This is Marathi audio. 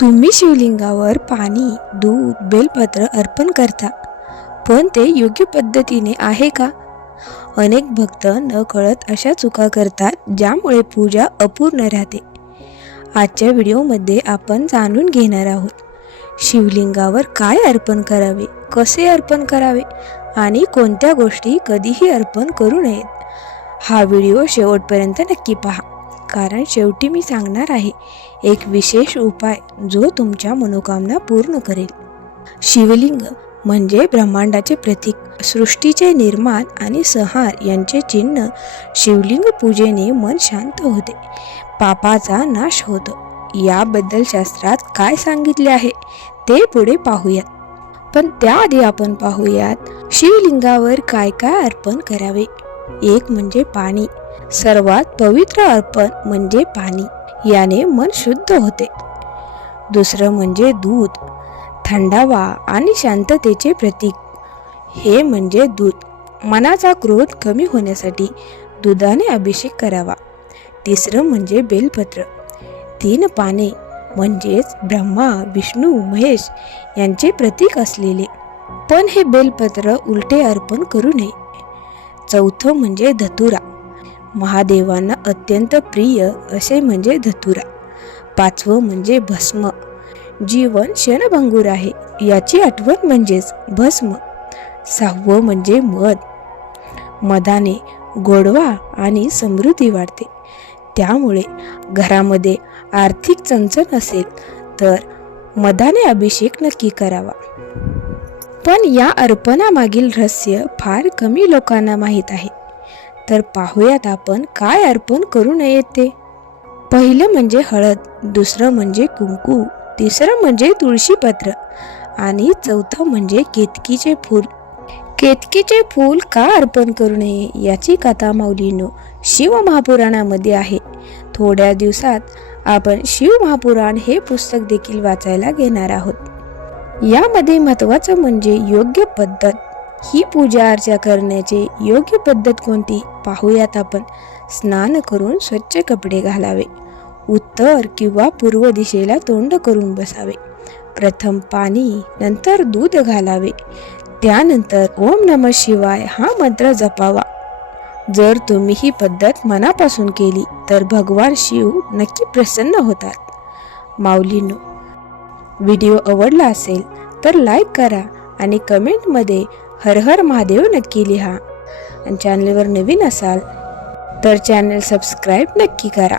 तुम्ही शिवलिंगावर पाणी दूध बेलपत्र अर्पण करता. पण ते योग्य पद्धतीने आहे का? अनेक भक्त न कळत अशा चुका करतात ज्यामुळे पूजा अपूर्ण राहते. आजच्या व्हिडिओमध्ये आपण जाणून घेणार आहोत शिवलिंगावर काय अर्पण करावे कसे अर्पण करावे आणि कोणत्या गोष्टी कधीही अर्पण करू नयेत. हा व्हिडिओ शेवटपर्यंत नक्की पहा. कारण शेवटी मी सांगणार आहे एक विशेष उपाय जो तुमच्या मनोकामना पूर्ण करेल. शिवलिंग म्हणजे ब्रह्मांडाचे प्रतीक सृष्टीचे निर्माण आणि संहार यांचे चिन्ह शिवलिंग पूजेने मन शांत होते पापाचा नाश होतो. याबद्दल शास्त्रात काय सांगितले आहे ते पुढे पाहूयात. पण त्याआधी आपण पाहूयात शिवलिंगावर काय काय अर्पण करावे? एक म्हणजे पाणी. सर्वात पवित्र अर्पण म्हणजे पाणी. याने मन शुद्ध होते. दुसरं म्हणजे दूध. थंडावा आणि शांततेचे प्रतीक. हे म्हणजे दूध. मनाचा क्रोध कमी होण्यासाठी दुधाने अभिषेक करावा. तिसरं म्हणजे बेलपत्र. तीन पाने म्हणजेच ब्रह्मा विष्णू महेश यांचे प्रतीक असलेले. पण हे बेलपत्र उलटे अर्पण करू नये. चौथं म्हणजे धतुरा. महादेवांना अत्यंत प्रिय असे म्हणजे धतुरा. पाचवं म्हणजे भस्म. जीवन क्षणभंगूर आहे याची आठवण म्हणजेच भस्म. सहावं म्हणजे मध मधाने गोडवा आणि समृद्धी वाढते. त्यामुळे घरामध्ये आर्थिक चणचण असेल तर मधाने अभिषेक नक्की करावा. पण या अर्पणामागील रहस्य फार कमी लोकांना माहीत आहे. तर पाहूयात आपण काय अर्पण करू नये ते. पहिलं म्हणजे हळद दुसरं म्हणजे कुंकू तिसरं म्हणजे तुळशीपत्र आणि चौथं म्हणजे केतकीचे फूल. केतकीचे फूल का अर्पण करू नये याची कथा माऊलीनो शिव महापुराणामध्ये आहे. थोड्या दिवसात आपण शिव महापुराण हे पुस्तक देखील वाचायला घेणार आहोत. यामध्ये महत्त्वाचं म्हणजे योग्य पद्धत. ही पूजा अर्चा करण्याचे योग्य पद्धत कोणती? पाहूयात आपण. स्नान करून स्वच्छ कपडे घालावे. उत्तर किंवा पूर्व दिशेला तोंड करून बसावे. प्रथम पाणी नंतर दूध घालावे. त्यानंतर ओम नम शिवाय हा मंत्र जपावा. जर तुम्ही ही पद्धत मनापासून केली तर भगवान शिव नक्की प्रसन्न होतात. माऊलीनो व्हिडिओ आवडला असेल तर लाईक करा आणि कमेंटमध्ये हर हर महादेव नक्की लिहा. आणि चॅनलवर नवीन असाल तर चॅनल सबस्क्राईब नक्की करा.